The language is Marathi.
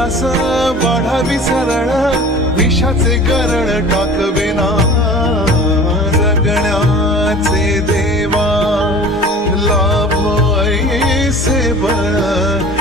विठ्ठलाची आस वाढावी सरळ विषाचे करण टाकवेना जगण्याचे देवा लाभ ऐसे बळ